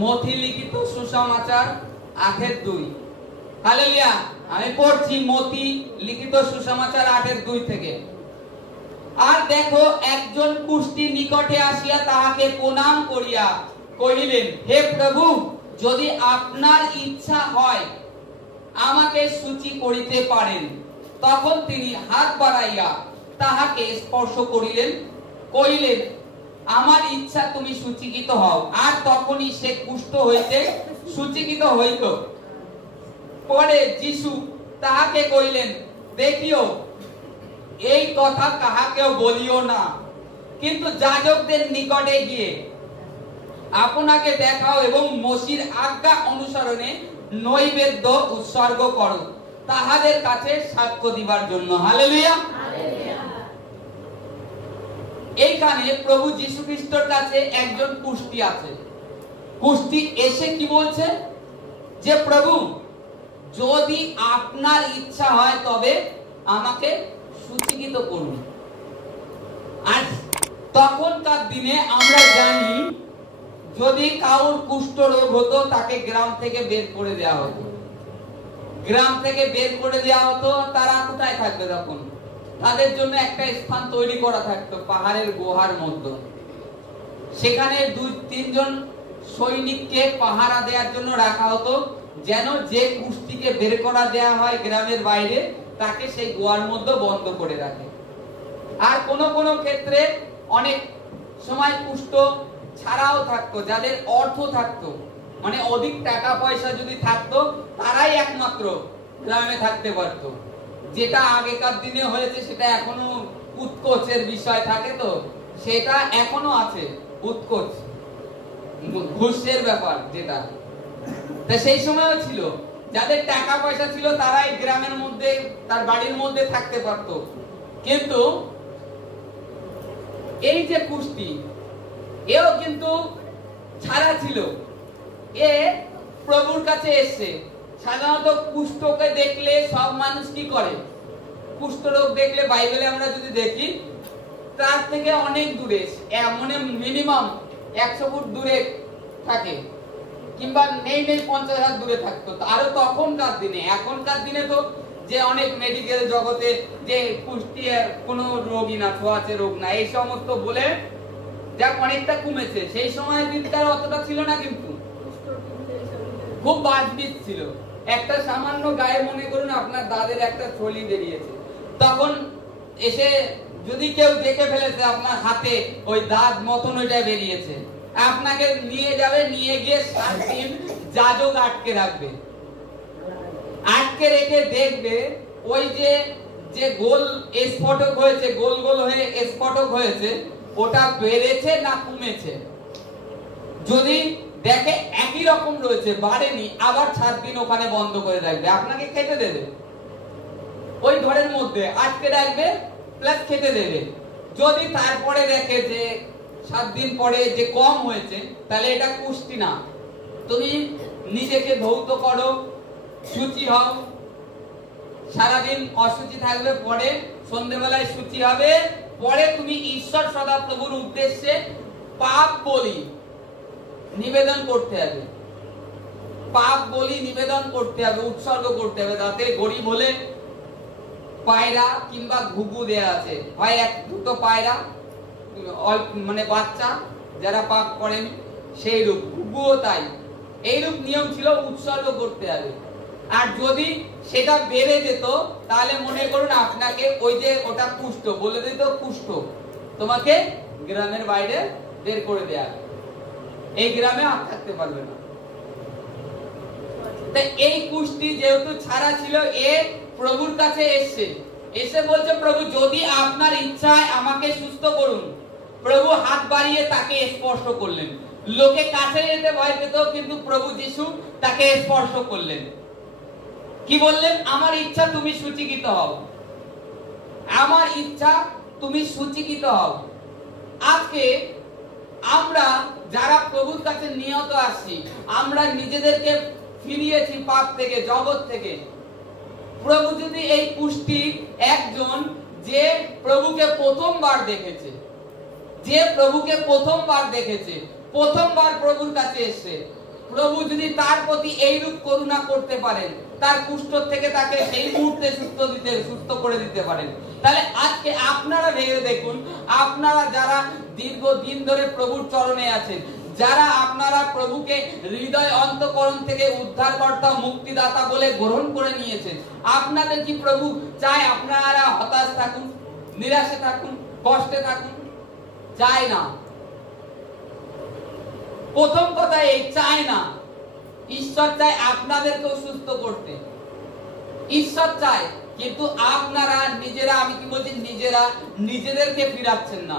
মথি লিখিত সুসমাচার 8:2। হালেলুয়া। আমি পড়ছি মথি লিখিত সুসমাচার 8:2 থেকে। আর দেখো, একজন কুষ্টি নিকটে আসিয়া তাহাকে প্রণাম করিয়া কহিলেন, হে প্রভু, যদি আপনার ইচ্ছা হয় আমাকে সূচি করিতে পারেন। তখন তিনি হাত বাড়াইয়া তাহাকে স্পর্শ করিলেন, কহিলেন, আমার ইচ্ছা, তুমি সূচিকৃত হও। আর তখনই সে কুষ্ঠ হইতে সূচিকৃত হইল। পরে যিশু তাহাকে কহিলেন, দেখিও, এই কথা কাহাকেও বলিও না, কিন্তু যাজকদের নিকটে গিয়ে আপনাকে দেখাও এবং মসির আজ্ঞা অনুসরণে নৈবেদ্য উৎসর্গ করো, তাহাদের কাছে সাক্ষ্য দিবার জন্য। হালেলুয়া। এইখানে প্রভু যীশু খ্রিস্টর কাছে একজন কুষ্টি আছে। কুষ্টি এসে কি বলছে? যে প্রভু, যদি আপনার ইচ্ছা হয় তবে আমাকে সূচিকৃত করুন। আর তখনকার দিনে আমরা জানি, যদি কারোর কুষ্ঠ রোগ হতো তাকে গ্রাম থেকে বের করে দেওয়া হতো। গ্রাম থেকে বের করে দেওয়া হতো। তারা কোথায় থাকবে তখন? তাদের জন্য একটা স্থান তৈরি করা থাকতো পাহাড়ের গুহার মধ্যে। সেখানে 2-3 জন সৈনিককে পাহারা দেওয়ার জন্য রাখা হতো, যেন যে কুষ্টিকে বের করা দেওয়া হয় গ্রামের বাইরে, তাকে সেই গুহার মধ্যে বন্ধ করে রাখে। আর কোন কোন ক্ষেত্রে অনেক সময় কুষ্ঠ ছাড়াও থাকতো, যাদের অর্থ থাকতো, মানে অধিক টাকা পয়সা যদি থাকতো, তারাই একমাত্র গ্রামে থাকতে পারতো। যেটা আগেকার দিনে হয়েছে সেটা এখনো উৎকোচের বিষয় থাকে, তো সেটা এখনো আছে, উৎকোচ, ঘুষের ব্যাপার যেটা। তা সেই সময়ও ছিল, যাদের টাকা পয়সা ছিল তারাই গ্রামের মধ্যে, তার বাড়ির মধ্যে থাকতে পারতো। কিন্তু এই যে কুষ্টি, এও কিন্তু ছাড়া ছিল। এ প্রভুর কাছে এসছে। সাধারণত কুষ্ঠকে দেখলে সব মানুষ কি করে? কুষ্ঠ রোগ দেখলে বাইবেলে আমরা যদি দেখি, তার থেকে অনেক দূরে, মানে মিনিমাম 100 ফুট দূরে থাকে, কিংবা নেই 50 হাত দূরে থাকতো। আরো তখনকার দিনে। এখনকার দিনে তো যে অনেক মেডিকেল জগতে যে কুষ্টি কোনো রোগী না, ছোঁয়াচে রোগ না, এই সমস্ত বলে যাক অনেকটা কমেছে। সেই সময় দিনকার অতটা ছিল না, কিন্তু খুব বাজবিজ ছিল। একটা সামান্য গায়ে মনে করুন আপনার দাঁতের একটা থলি বেরিয়েছে, তখন এসে যদি কেউ দেখে ফেলেছে আপনার হাতে ওই দাঁত মতন ওইটা বেরিয়েছে, আপনাকে নিয়ে যাবে, নিয়ে গিয়ে 7 দিন যাজক আটকে রাখবে। আটকে রেখে দেখবে ওই যে গোল স্ফটক হয়েছে, গোল গোল হয়ে স্ফটক হয়েছে, ওটা বেড়েছে না কমেছে। যদি দেখে একই রকম রয়েছে, বাড়েনি, আবার 7 দিন ওখানে বন্ধ করে রাখবে, আপনাকে খেতে দেবে। ওই ঘরের মধ্যে আটকে রাখবে, প্লাস খেতে দেবে। যদি তারপরে দেখে যে 7 দিন পরে যে কম হয়েছে, তাহলে এটা কুষ্টি না। তুমি নিজেকে ধৌত করো, শুচি হও, সারাদিন অশুচি থাকবে, পরে সন্ধ্যেবেলায় শুচি হবে, পরে তুমি ঈশ্বর সদাপ্রভুর উদ্দেশ্যে পাপ বলি নিবেদন করতে হবে। পাপ বলি নিবেদন করতে হবে, উৎসর্গ করতে হবে। তাতে গরিব হলে পায়রা কিংবা ঘুঘু দেয়া আছে, হয় 1-2 পায়রা, মানে বাচ্চা যারা পাপ করেন সেই রূপ, ঘুঘুও তাই। এইরূপ নিয়ম ছিল, উৎসর্গ করতে হবে। আর যদি সেটা বেড়ে যেত, তাহলে মনে করুন আপনাকে ওই যে ওটা কুষ্ঠ বলে দিত, কুষ্ঠ, তোমাকে গ্রামের বাইরে বের করে দেয়া, এই গ্রামে আর থাকতে পারবে না। তাই এই কুষ্টি যেহেতু ছাড়া ছিল, এ প্রভুর কাছে এসে বলছে, প্রভু, যদি আপনার ইচ্ছায় আমাকে সুস্থ করুন। প্রভু হাত বাড়িয়ে তাকে স্পর্শ করলেন। লোকে কাছে যেতে ভয় পেত, কিন্তু প্রভু যিশু তাকে স্পর্শ করলেন। কি বললেন? আমার ইচ্ছা, তুমি সূচিকৃত হও। আমার ইচ্ছা, তুমি সূচিকৃত হও। আজকে আমরা যারা প্রভুর কাছে নিয়ত আসছি, আমরা নিজেদেরকে ফিরিয়েছি পাপ থেকে, জগৎ থেকে। প্রভু যদি এই কুষ্টি একজন যে প্রভুকে প্রথমবার দেখেছে, প্রথমবার প্রভুর কাছে এসে প্রভু যদি তার প্রতি এইরূপ করুণা করতে পারেন, তার কুষ্ঠ থেকে তাকে সেই মুহূর্তে সুস্থ করে দিতে পারেন, তাহলে আজকে আপনারা ভেবে দেখুন, আপনারা যারা দীর্ঘদিন ধরে প্রভুর চরণে আছেন, যারা আপনারা প্রভুকে হৃদয় অন্তঃকরণ থেকে উদ্ধারকর্তা মুক্তিদাতা বলে গ্রহণ করে নিয়েছেন, আপনাদের কি প্রভু চায় আপনারা হতাশ থাকুন, নিরাশে থাকুন, কষ্টে থাকুন? চায় না। প্রথম কথা এই চায় না। ঈশ্বর চায় আপনাদেরকেও সুস্থ করতে, ঈশ্বর চায়, কিন্তু আপনারা নিজেরা, আমি কি বলছি, নিজেদেরকে ফিরাচ্ছেন না,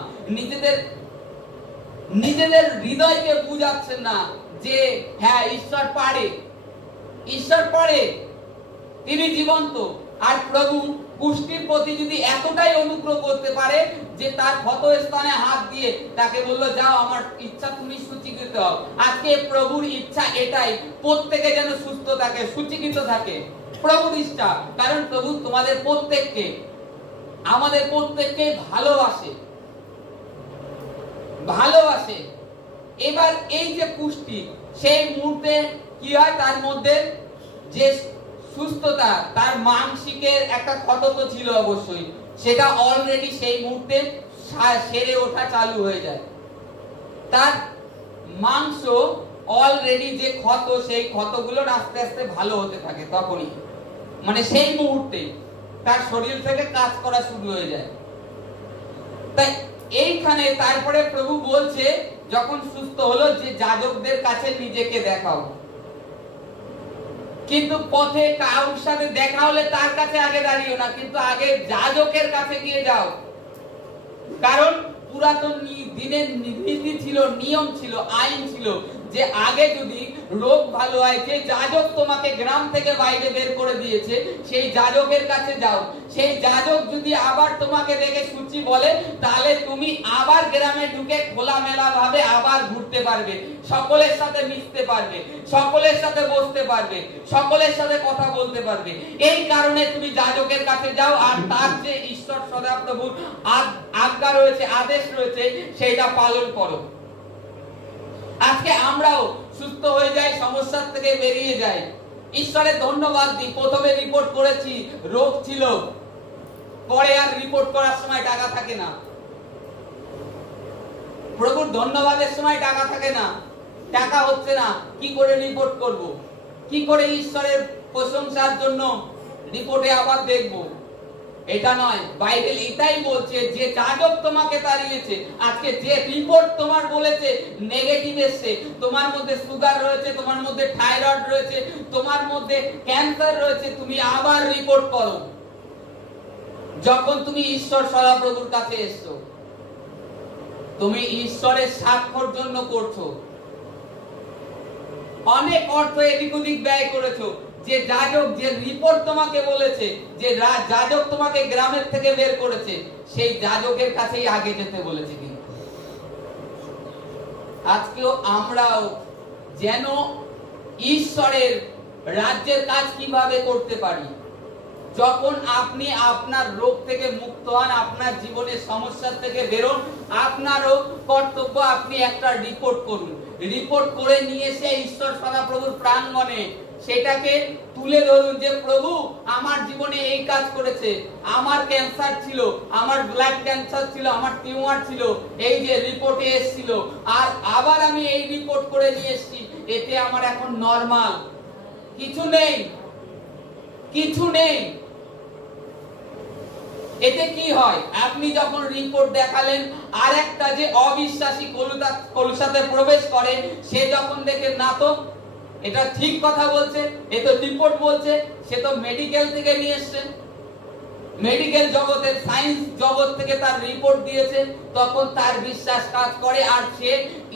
নিজেদের হৃদয়কে বুঝাচ্ছেন না যে হ্যাঁ ঈশ্বর পারে, তিনি জীবন্ত। আর প্রভু কুষ্ঠির প্রতি যদি এতটাই অনুগ্রহ করতে পারে যে তার ক্ষত স্থানে হাত দিয়ে তাকে বললো, যাও, আমার ইচ্ছা তুমি সূচীকৃত হও। আজকে প্রভুর ইচ্ছা এটাই, প্রত্যেকে যেন সুস্থ থাকে, সূচীকৃত থাকে, প্রভুর ইচ্ছা। কারণ প্রভু তোমাদের প্রত্যেককে, আমাদের প্রত্যেককে ভালোবাসে। এবার এই যে কুষ্টি, সেই মুহূর্তে কি হয়, তার মধ্যে যে সুস্থতা, তার মাংসিকের একটা ক্ষত তো ছিল অবশ্যই, সেটা অলরেডি সেই মুহূর্তে সেরে ওঠা চালু হয়ে যায়। তার মাংস অলরেডি যে ক্ষত, সেই ক্ষতগুলো আস্তে আস্তে ভালো হতে থাকে, তখনই মানে সেই মুহূর্তে তার শরীর থেকে কাজ করা শুরু হয়ে যায়। তাই এইখানে তারপরে প্রভু বলছে, যখন সুস্থ হলো, যে যাজকদের কাছে নিজেকে দেখাও। কিন্তু পথে কারোর সাথে দেখা হলে তার কাছে আগে দাঁড়িও না, কিন্তু আগে যাজকের কাছে গিয়ে যাও। কারণ পুরাতন দিনের নীতি ছিল, নিয়ম ছিল, আইন ছিল যে আগে যদি রোগ ভালো হয়, যে যাজক তোমাকে গ্রাম থেকে বাইরে বের করে দিয়েছে, সেই যাজকের কাছে যাও। সেই যাজক যদি আবার তোমাকে দেখে সূচি বলে, তাহলে তুমি আবার গ্রামে ঢুকে খোলামেলা ভাবে আবার ঘুরতে পারবে, সকলের সাথে মিশতে পারবে, সকলের সাথে বসতে পারবে, সকলের সাথে কথা বলতে পারবে। এই কারণে তুমি যাজকের কাছে যাও, আর তার যে ঈশ্বর সদাপ্রভুর আজ্ঞা রয়েছে, আদেশ রয়েছে, সেইটা পালন করো। আজকে আমরাও সুস্থ হয়ে যাই, সমস্যার থেকে বেরিয়ে যাই, ঈশ্বরের ধন্যবাদ দিই। প্রথমে রিপোর্ট করেছি, রোগ ছিল, পরে আর রিপোর্ট করার সময় টাকা থাকে না। প্রভুর ধন্যবাদের সময় টাকা থাকে না, টাকা হচ্ছে না, কি করে রিপোর্ট করব, কি করে ঈশ্বরের প্রশংসার জন্য রিপোর্টে আবার দেখব? এটা নয়, বাইবেল এটাই বলছে যে যাজক তোমাকে তাড়িয়েছে। আজকে যে রিপোর্ট তোমার বলেছে নেগেটিভ এসছে, তোমার মধ্যে সুগার রয়েছে, তোমার মধ্যে থাইরয়েড রয়েছে, তোমার মধ্যে ক্যান্সার রয়েছে, তুমি আবার রিপোর্ট করো। যখন তুমি ঈশ্বর সদাপ্রভুর কাছে এসছো, তুমি ঈশ্বরের সাক্ষর জন্য করছো, অনেক অর্থ এদিক ওদিক ব্যয় করেছো। যে যাজক, যে রিপোর্ট তোমাকে বলেছে, যে যাজক তোমাকে গ্রামের থেকে বের করেছে, সেই যাজকের কাছেই আগে যেতে বলেছে। কিন্তু আজকেও আমরাও যেন ঈশ্বরের রাজ্যের কাজ কিভাবে করতে পারি। যখন আপনি আপনার রোগ থেকে মুক্ত হন, আপনার জীবনের সমস্যা থেকে বেরোন, আপনারও কর্তব্য আপনি একটা রিপোর্ট করুন। রিপোর্ট করে নিয়ে এসে ঈশ্বর সদাপ্রভুর প্রাঙ্গণে সেটাকে তুলে ধরুন যে প্রভু আমার জীবনে এই কাজ করেছে, আমার ক্যান্সার ছিল, আমার ব্লাড ক্যান্সার ছিল, আমার টিউমার ছিল, এই যে রিপোর্টে এসেছিল, আর আবার আমি এই রিপোর্ট করে নিয়ে এসেছি, এতে আমার এখন নরমাল, কিছু নেই, কিছু নেই। এতে কি হয়, আপনি যখন রিপোর্ট দেখালেন, আর একটা যে অবিশ্বাসী কলুসাতে প্রবেশ করে, সে যখন দেখে না তো এটা ঠিক কথা বলছে, এ তো রিপোর্ট বলছে, সে তো মেডিকেল থেকে নিয়ে এসছে, মেডিকেল জগতের সায়েন্স জগৎ থেকে তার রিপোর্ট দিয়েছে, তখন তার বিশ্বাস কাজ করে। আর সে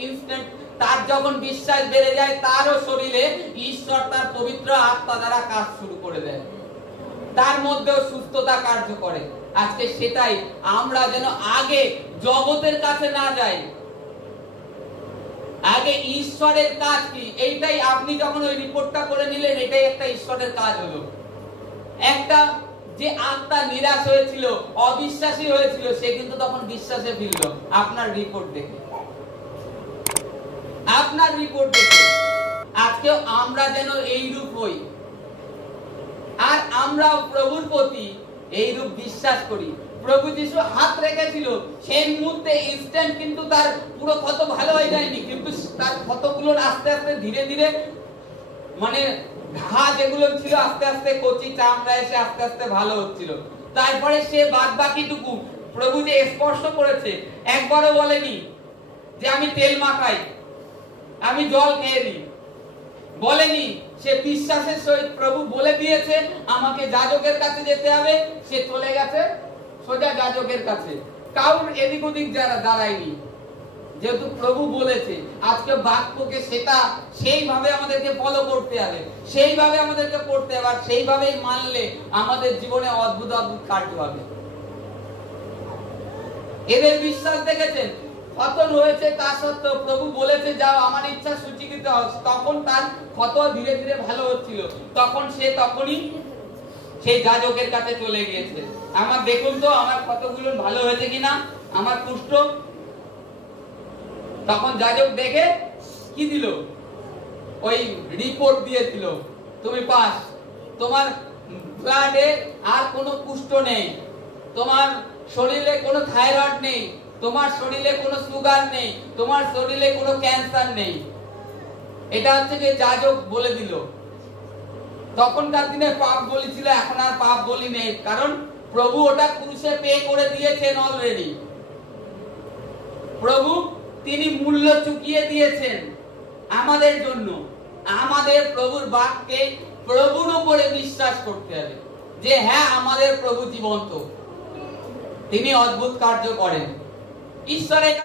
ইনস্ট্যান্ট, তার যখন বিশ্বাস বেড়ে যায়, তারও শরীরে ঈশ্বর তার পবিত্র আত্মা দ্বারা কাজ শুরু করে দেয়, তার মধ্যেও সুস্থতা কার্য করে। আজকে সেটাই আমরা যেন আগে জগতের কাছে না যাই, আগে ঈশ্বরের কাজ কি, এইটাই। আপনি যখন ওই রিপোর্টটা করে নিলেন, এটাই একটা ঈশ্বরের কাজ হলো। একটা যে আত্মা নিরাশ হয়েছিল, অবিশ্বাসী হয়েছিল, সে কিন্তু তখন বিশ্বাসে ফিরল আপনার রিপোর্ট দেখে। আপনার রিপোর্ট দেখে আজকে আমরা যেন এইরূপ হই, আর আমরা প্রভুর প্রতি এইরূপ বিশ্বাস করি। প্রভু যিশু হাত রেখেছিল, সেই মুহূর্তে ইনস্ট্যান্ট কিন্তু তার পুরো ক্ষত ভালো হয়ে যায়নি, কিন্তু তার ক্ষতগুলো আস্তে আস্তে ধীরে ধীরে মানে ঘা যেগুলো ছিল আস্তে আস্তে কচি চামড়া এসে আস্তে আস্তে ভালো হচ্ছিল। তারপরে সে বাদ বাকিটুকু প্রভু যে স্পর্শ করেছে, একবারও বলেনি যে আমি তেল মাখাই, আমি জল খেয়ে নিই, বলেনি। সে বিশ্বাসের সহিত প্রভু বলে দিয়েছে আমাকে যাজকের কাছে যেতে হবে, সে চলে গেছে সোজা যাজকের কাছে, কারোর এদিক ওদিক যারা দাঁড়ায়নি, যেহেতু প্রভু বলেছে। আজকে বাক্যকে সেটা সেইভাবে আমাদেরকে ফলো করতে হবে, সেইভাবে আমাদেরকে পড়তে হবে, আর সেইভাবেই মানলে আমাদের জীবনে অদ্ভুত অদ্ভুত কার্য হবে। এদের বিশ্বাস দেখেছেন, ক্ষত রয়েছে তা সত্ত্বেও প্রভু বলেছে যাও আমার ইচ্ছা সূচীকৃত হোক, তখন তার ক্ষত ধীরে ধীরে ভালো হচ্ছিল, তখন সে তখনই সেই যাজকের কাছে চলে গিয়েছে। আমার দেখুন তো আমার ক্ষতগুলো ভালো হয়েছে কিনা, আমার কুষ্ঠ। তখন যাজক দেখে কি দিল, ওই রিপোর্ট দিয়ে দিল, তুমি পাস, তোমার ব্লাডে আর কোনো কুষ্ঠ নেই, তোমার শরীরে কোনো থাইরয়েড নেই, তোমার শরীরে কোনো সুগার নেই, তোমার শরীরে কোনো ক্যান্সার নেই। এটা হচ্ছে যে যাজক বলে দিল। তখনকার দিনে পাপ বলি ছিল, এখন আর পাপ বলি নেই, কারণ প্রভু ওটা ক্রুশে পে করে দিয়েছেন অলরেডি। প্রভু তিনি মূল্য চুকিয়ে দিয়েছেন আমাদের জন্য। আমাদের প্রভুর বাক্যে প্রভুর উপরে বিশ্বাস করতে হবে যে হ্যাঁ আমাদের প্রভু জীবন্ত, তিনি অদ্ভুত কার্য করেন। ঈশ্বরের